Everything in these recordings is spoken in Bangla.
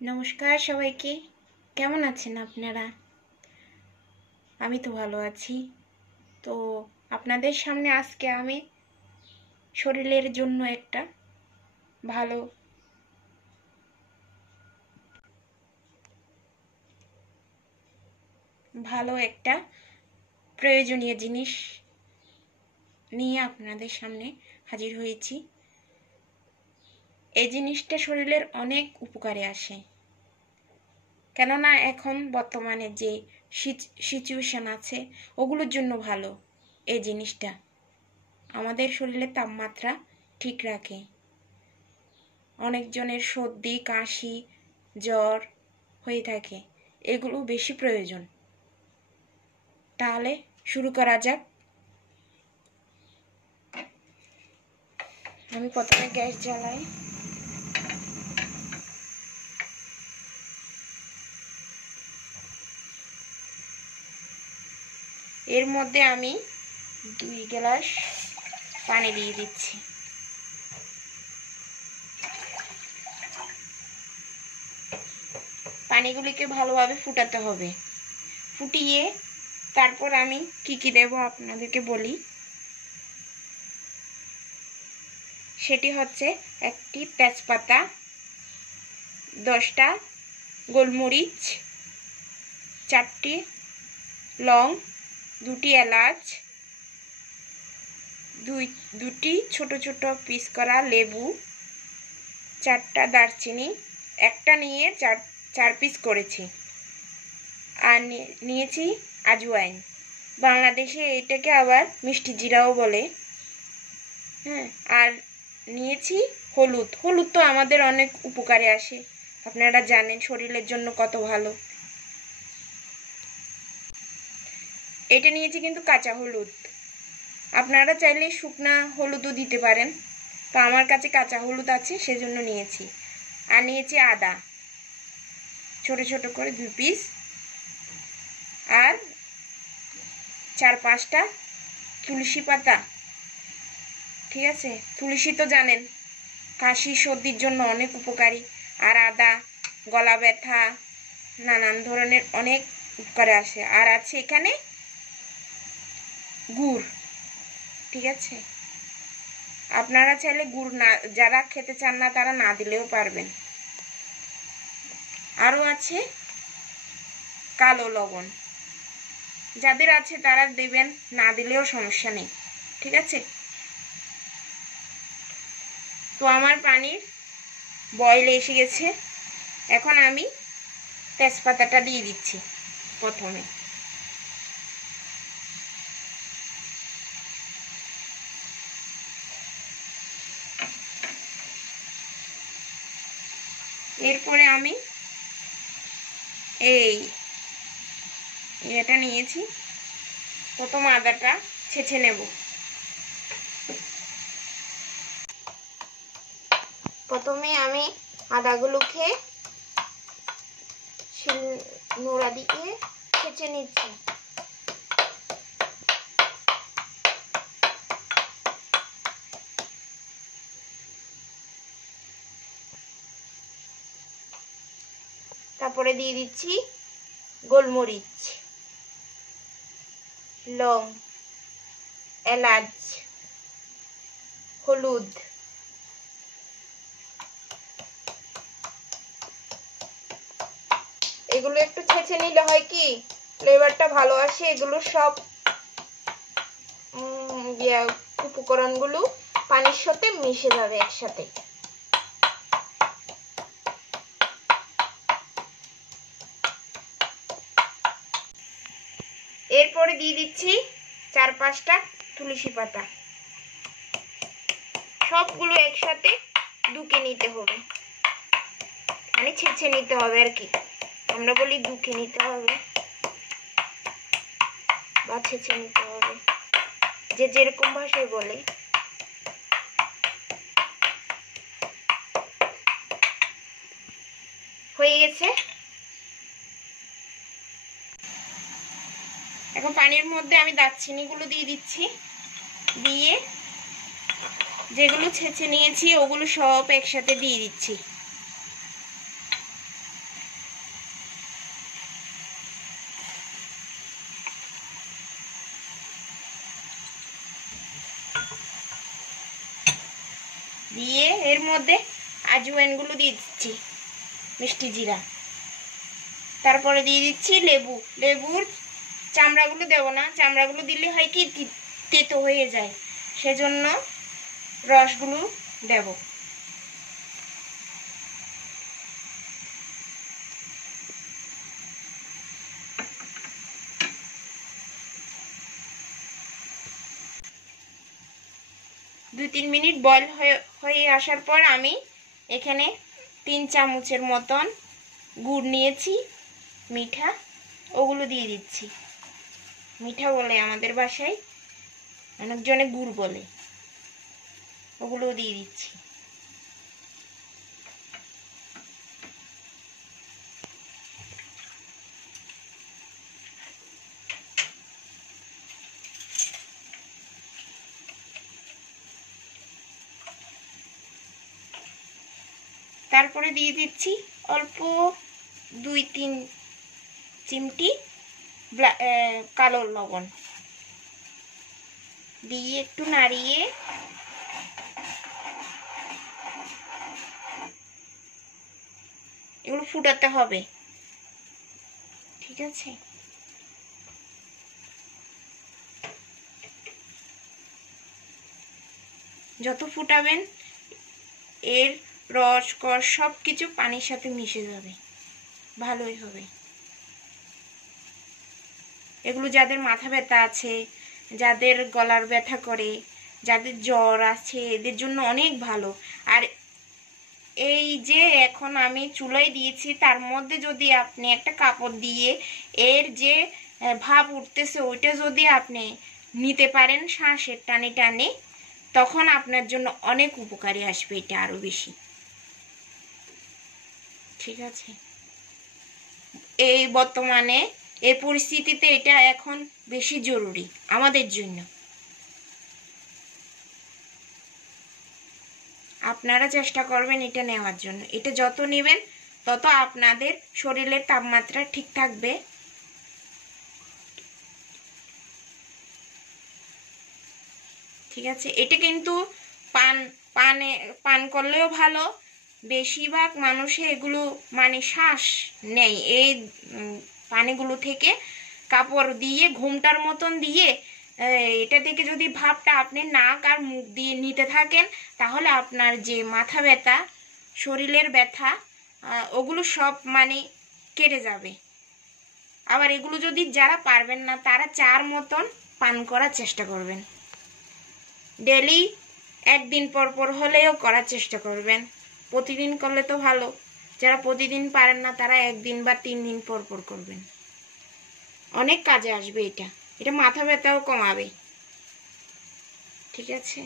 नमस्कार सबाइके केमन आছেন আপনারা আমি তো ভালো আছি তো আপনাদের সামনে আজকে আমি শরীরের জন্য একটা ভালো একটা প্রয়োজনীয় জিনিস নিয়ে আপনাদের সামনে হাজির হয়েছি এই জিনিসটা শরীরের অনেক উপকারে আসে কেননা এখন বর্তমানে যে সিচুয়েশন আছে ওগুলোর জন্য ভালো এই জিনিসটা আমাদের শরীরের তাপমাত্রা ঠিক রাখে অনেকজনের সর্দি কাশি জ্বর হয়ে থাকে এগুলো বেশি প্রয়োজন তাহলে শুরু করা যাক আমি প্রথমে গ্যাস জ্বালাই এর মধ্যে আমি 2 গ্লাস পানি দিয়ে দিচ্ছি পানিগুলিকে ভালোভাবে ফুটাতে হবে ফুটিয়ে তারপর আমি কি দেব আপনাদেরকে বলি সেটি হচ্ছে একটি তেজপাতা 10টা গোলমরিচ 4টি লং 2টি এলাচ দুটি ছোট ছোট পিস করা লেবু 4টা দারচিনি একটা নিয়ে 4 পিস করেছি আর নিয়েছি আজওয়াইন বাংলাদেশে এটাকে আবার মিষ্টি জিরাও বলে হ্যাঁ আর নিয়েছি হলুদ হলুদ তো আমাদের অনেক উপকারে আসে আপনারা জানেন শরীরের জন্য কত ভালো এটা নিয়েছি কিন্তু কাঁচা হলুদ আপনারা চাইলে শুকনা হলুদও দিতে পারেন তো আমার কাছে কাঁচা হলুদ আছে সেজন্য নিয়েছি আর নিয়েছি আদা ছোট ছোট করে 2 পিস আর 4-5টা তুলসী পাতা ঠিক আছে তুলসী তো জানেন কাশি সর্দির জন্য অনেক উপকারী আর আদা গলা ব্যথা নানান ধরনের অনেক উপকারে আসে আর আছে এখানে গুড় ঠিক আছে আপনারা চাইলে গুড় না যারা খেতে চান না তারা না দিলেও পারবেন আরও আছে কালো লবণ যাদের আছে তারা দেবেন না দিলেও সমস্যা নেই ঠিক আছে তো আমার পানির বয়েল এসে গেছে এখন আমি তেজপাতাটা দিয়ে দিচ্ছি প্রথমে এরপরে আমি এটা নিয়েছি প্রথম আদাটা ছেঁচে নেব প্রথমে আমি আদাগুলোকে নোড়া দিয়ে ছেঁচে নিচ্ছি তারপরে দিয়ে দিচ্ছি গোলমরিচ লং এলাচ হলুদ এগুলো একটু ছেঁচে নিলে হয় কি ফ্লেভারটা ভালো আসে এগুলো সব উপকরণগুলো পানির সাথে মিশে যাবে একসাথে এরপরে দিয়ে দিচ্ছি 4-5টা তুলসী পাতা সবগুলো একসাথে দুকে নিতে হবে মানে ছেঁচে নিতে হবে আর কি আমরা বলি দুকে নিতে হবে বা ছেঁচে নিতে হবে যে যেরকম ভাষায় বলে হয়ে গেছে এখন পানির মধ্যে আমি দারচিনিগুলো দিয়ে দিচ্ছি দিয়ে যেগুলো ছেঁচে নিয়েছি ওগুলো সব একসাথে দিয়ে দিচ্ছি দিয়ে এর মধ্যে আজওয়াইনগুলো দিয়ে দিচ্ছি, মিষ্টি জিরা। তারপরে দিয়ে দিচ্ছি লেবু। লেবুর চামড়াগুলো দেবো না, চামড়াগুলো দিলে হয় কি তেতো হয়ে যায়, সেজন্য রসগুলো দেব। দুই তিন মিনিট বয়েল হয়ে আসার পর আমি এখানে 3 চামচের মতন গুড় নিয়েছি, মিঠা, ওগুলো দিয়ে দিচ্ছি। মিঠা বলে আমাদের বাসায়, অনেকজনে গুড় বলে, ওগুলো দিয়ে দিচ্ছি। তারপরে দিয়ে দিচ্ছি অল্প 2-3 চিমটি কালো লবণ দিয়ে একটু নাড়িয়ে এগুলো ফুটাতে হবে, ঠিক আছে? যত ফুটাবেন এর রস কষ সব কিছু পানির সাথে মিশে যাবে, ভালোই হবে। এগুলো যাদের মাথা ব্যথা আছে, যাদের গলার ব্যথা করে, যাদের জ্বর আছে, এদের জন্য অনেক ভালো। আর এই যে এখন আমি চুলায় দিয়েছি, তার মধ্যে যদি আপনি একটা কাপড় দিয়ে এর যে ভাপ উঠতেছে ওইটা যদি আপনি নিতে পারেন শ্বাসের টানে টানে, তখন আপনার জন্য অনেক উপকারী আসবে, এটা আরো বেশি, ঠিক আছে? এই বর্তমানে এই পরিস্থিতিতে এটা এখন বেশি জরুরি আমাদের জন্য। আপনারা চেষ্টা করবেন এটা নেওয়ার জন্য। এটা যত নেবেন তত আপনাদের শরীরের তাপমাত্রা ঠিক থাকবে। ঠিক আছে? এটা কিন্তু পান করলেও ভালো। বেশিরভাগ মানুষে এগুলো মানে শ্বাস নেয় এই পানিগুলো থেকে, কাপড় দিয়ে ঘুমটার মতন দিয়ে এটা থেকে যদি ভাবটা আপনি নাক আর মুখ দিয়ে নিতে থাকেন, তাহলে আপনার যে মাথা ব্যথা, শরীরের ব্যথা, ওগুলো সব মানে কেটে যাবে। আবার এগুলো যদি যারা পারবেন না তারা চার মতন পান করার চেষ্টা করবেন, ডেলি একদিন পর পর হলেও করার চেষ্টা করবেন। প্রতিদিন করলে তো ভালো, যারা প্রতিদিন পারেন না তারা একদিন বা 3 দিন পর পর করবেন, অনেক কাজে আসবে। এটা মাথা ব্যথাও কমাবে, ঠিক আছে?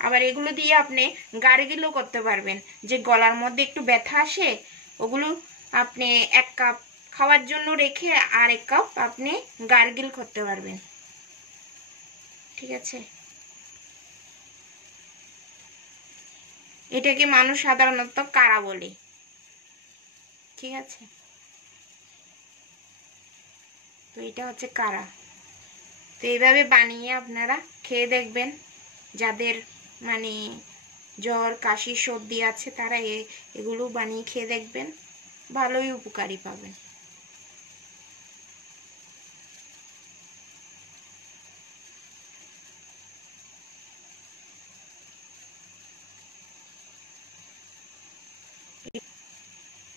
আবার এগুলো দিয়ে আপনি গার্গেলও করতে পারবেন, যে গলার মধ্যে একটু ব্যথা আসে, ওগুলো আপনি 1 কাপ খাওয়ার জন্য রেখে আর 1 কাপ আপনি গার্গেল করতে পারবেন, ঠিক আছে? এটাকে মানুষ সাধারণত কাড়া বলে, ঠিক আছে? তো এটা হচ্ছে কাড়া। তো এইভাবে বানিয়ে আপনারা খেয়ে দেখবেন। যাদের মানে জ্বর, কাশি, সর্দি আছে তারা এগুলো বানিয়ে খেয়ে দেখবেন, ভালোই উপকারী পাবেন।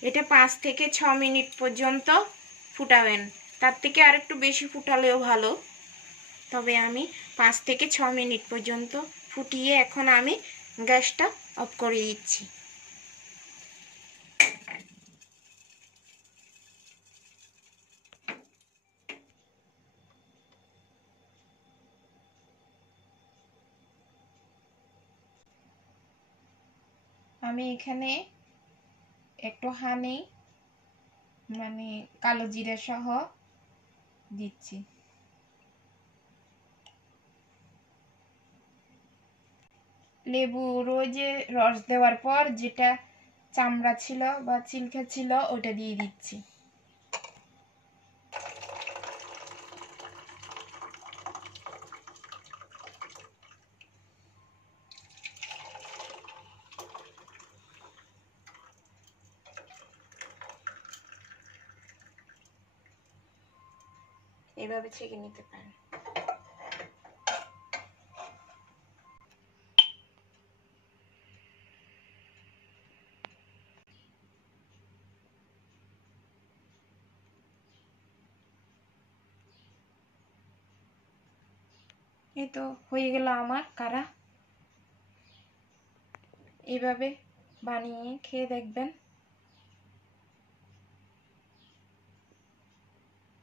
এটা 5 থেকে 6 মিনিট পর্যন্ত ফুটাবেন, তার থেকে আর একটু বেশি ফুটালেও ভালো, তবে আমি 5 থেকে 6 মিনিট পর্যন্ত ফুটিয়ে এখন আমি গ্যাসটা অফ করে দিচ্ছি। আমি এখানে একটু হানি মানে কালো জিরা সহ দিচ্ছি। লেবুর ওই যে রস দেওয়ার পর যেটা চামড়া ছিল বা ছিলকা ছিল ওটা দিয়ে দিচ্ছি। এভাবে ছেঁকে নিতে পারেন। এই তো হয়ে গেল আমার কারা। এইভাবে বানিয়ে খেয়ে দেখবেন,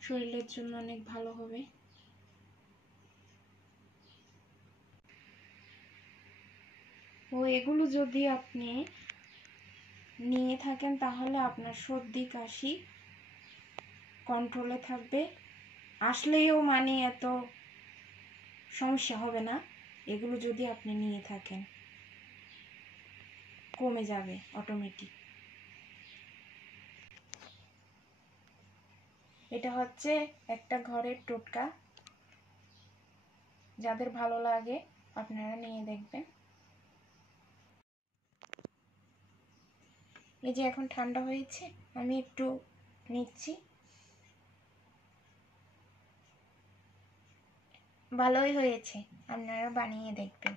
শরীরের জন্য অনেক ভালো হবে। ও এগুলো যদি আপনি নিয়ে থাকেন তাহলে আপনার সর্দি কাশি কন্ট্রোলে থাকবে, আসলেও মানে এত সমস্যা হবে না। এগুলো যদি আপনি নিয়ে থাকেন কমে যাবে অটোমেটিক। এটা হচ্ছে একটা ঘরের টোটকা, যাদের ভালো লাগে আপনারা নিয়ে দেখবেন। এই যে এখন ঠান্ডা হয়েছে, আমি একটু নিচ্ছি। ভালোই হয়েছে, আপনারা বানিয়ে দেখবেন।